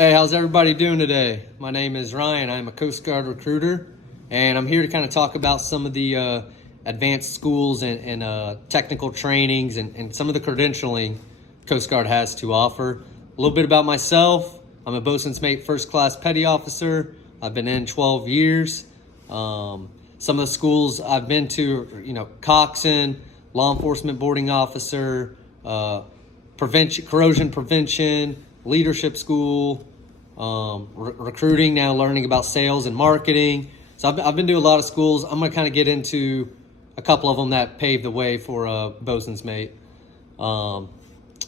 Hey, how's everybody doing today? My name is Ryan. I'm a Coast Guard recruiter, and I'm here to kind of talk about some of the advanced schools and technical trainings and some of the credentialing Coast Guard has to offer. A little bit about myself. I'm a bosun's mate first class petty officer. I've been in 12 years. Some of the schools I've been to, coxswain, law enforcement boarding officer, corrosion prevention, leadership school, recruiting, now learning about sales and marketing. So I've been to a lot of schools. I'm going to kind of get into a couple of them that paved the way for a bosun's mate. So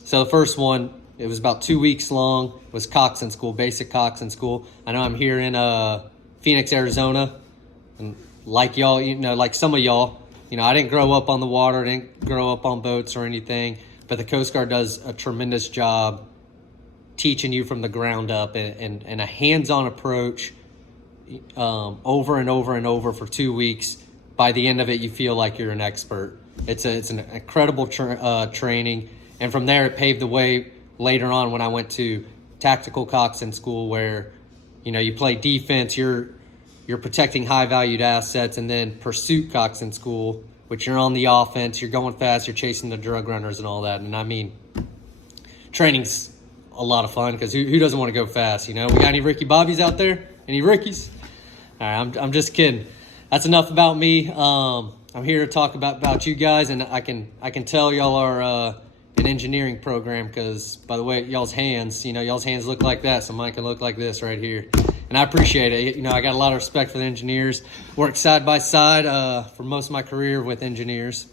the first one, it was about 2 weeks long, was coxswain school, basic coxswain school. I know I'm here in Phoenix, Arizona, and like y'all, like some of y'all, I didn't grow up on the water, I didn't grow up on boats or anything, but the Coast Guard does a tremendous job teaching you from the ground up and a hands-on approach over and over and over for 2 weeks. By the end of it, you feel like you're an expert. It's an incredible training, and from there it paved the way later on when I went to tactical coxswain school, where you play defense, you're protecting high-valued assets, and then pursuit coxswain school, which you're on the offense, you're going fast, you're chasing the drug runners and all that. And I mean, training's a lot of fun, because who doesn't want to go fast? We got any Ricky Bobbies out there? Any Rickies? All right, I'm just kidding. That's enough about me. I'm here to talk about you guys, and I can tell y'all are an engineering program, because by the way, y'all's hands look like that, so mine can look like this right here. And I appreciate it. I got a lot of respect for the engineers. Worked side by side for most of my career with engineers.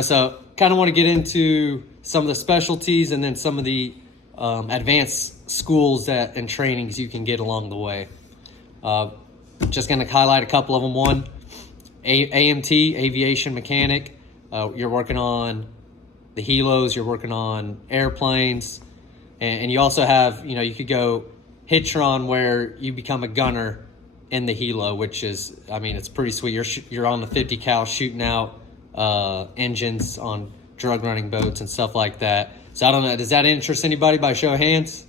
So kind of want to get into some of the specialties and then some of the advanced schools and trainings you can get along the way. Just going to highlight a couple of them. One, AMT, aviation mechanic. You're working on the helos, you're working on airplanes, and you also have, you could go Hitron, where you become a gunner in the helo, which is, it's pretty sweet. You're on the 50 cal shooting out engines on drug running boats and stuff like that. So I don't know, does that interest anybody by show of hands?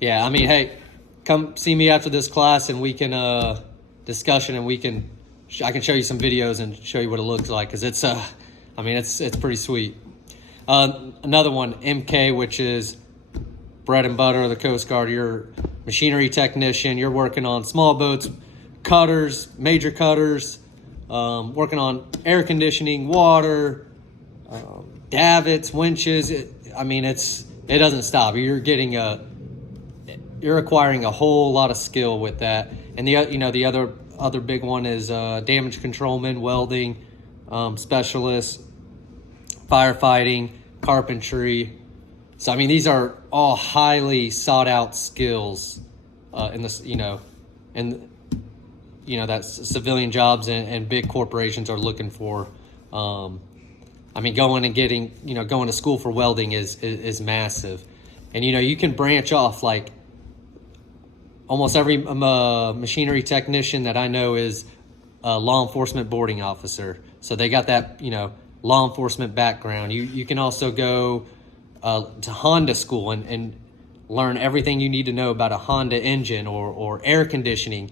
Yeah, hey, come see me after this class and we can discussion, and I can show you some videos and show you what it looks like, because it's it's pretty sweet. Another one, MK, which is bread and butter of the Coast Guard. You're machinery technician. You're working on small boats, cutters, major cutters, working on air conditioning, water, davits, winches. It doesn't stop. You're acquiring a whole lot of skill with that. And the other big one is damage controlman, welding, specialist, firefighting, carpentry. So these are all highly sought out skills in this, that civilian jobs and big corporations are looking for. Going to school for welding is massive, and you can branch off. Like almost every machinery technician that I know is a law enforcement boarding officer, so they got that law enforcement background. You can also go to Honda school and learn everything you need to know about a Honda engine or air conditioning,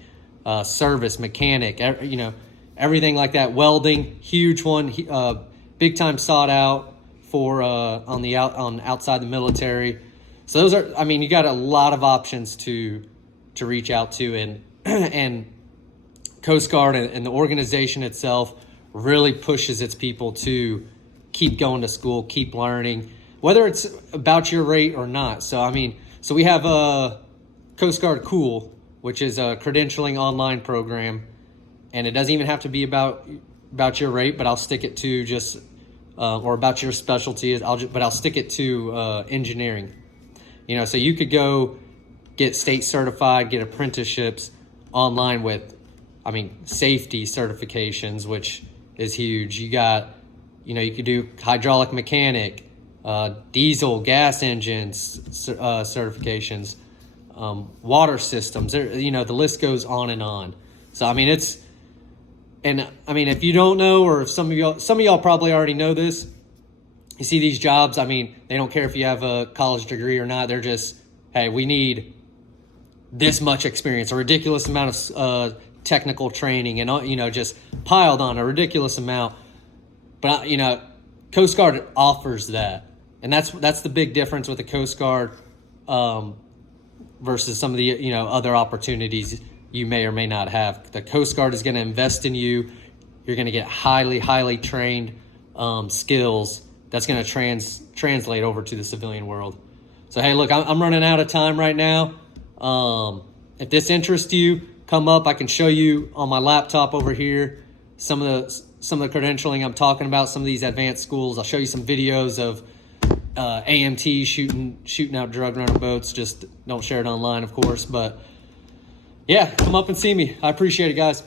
service, mechanic, everything like that. Welding, huge one, big time sought out for on outside the military. So those are, you got a lot of options to reach out to, and Coast Guard and the organization itself really pushes its people to keep going to school, keep learning, whether it's about your rate or not. So so we have Coast Guard Cool, which is a credentialing online program, and it doesn't even have to be about your rate, but I'll stick it to just or about your specialty. But I'll stick it to engineering. So you could go get state certified, get apprenticeships online with, safety certifications, which is huge. You got, you could do hydraulic mechanic, diesel, gas engines certifications, water systems. The list goes on and on. So if you don't know, or if some of y'all probably already know this, you see these jobs. They don't care if you have a college degree or not. They're just hey, we need this much experience, a ridiculous amount of technical training, and just piled on a ridiculous amount. But Coast Guard offers that, and that's the big difference with the Coast Guard versus some of the other opportunities you may or may not have. The Coast Guard is going to invest in you. You're going to get highly trained skills that's going to translate over to the civilian world. So hey, look, I'm running out of time right now. If this interests you, come up. I can show you on my laptop over here some of the credentialing I'm talking about, some of these advanced schools. I'll show you some videos of AMT shooting out drug runner boats. Just don't share it online, of course. But yeah, come up and see me. I appreciate it, guys.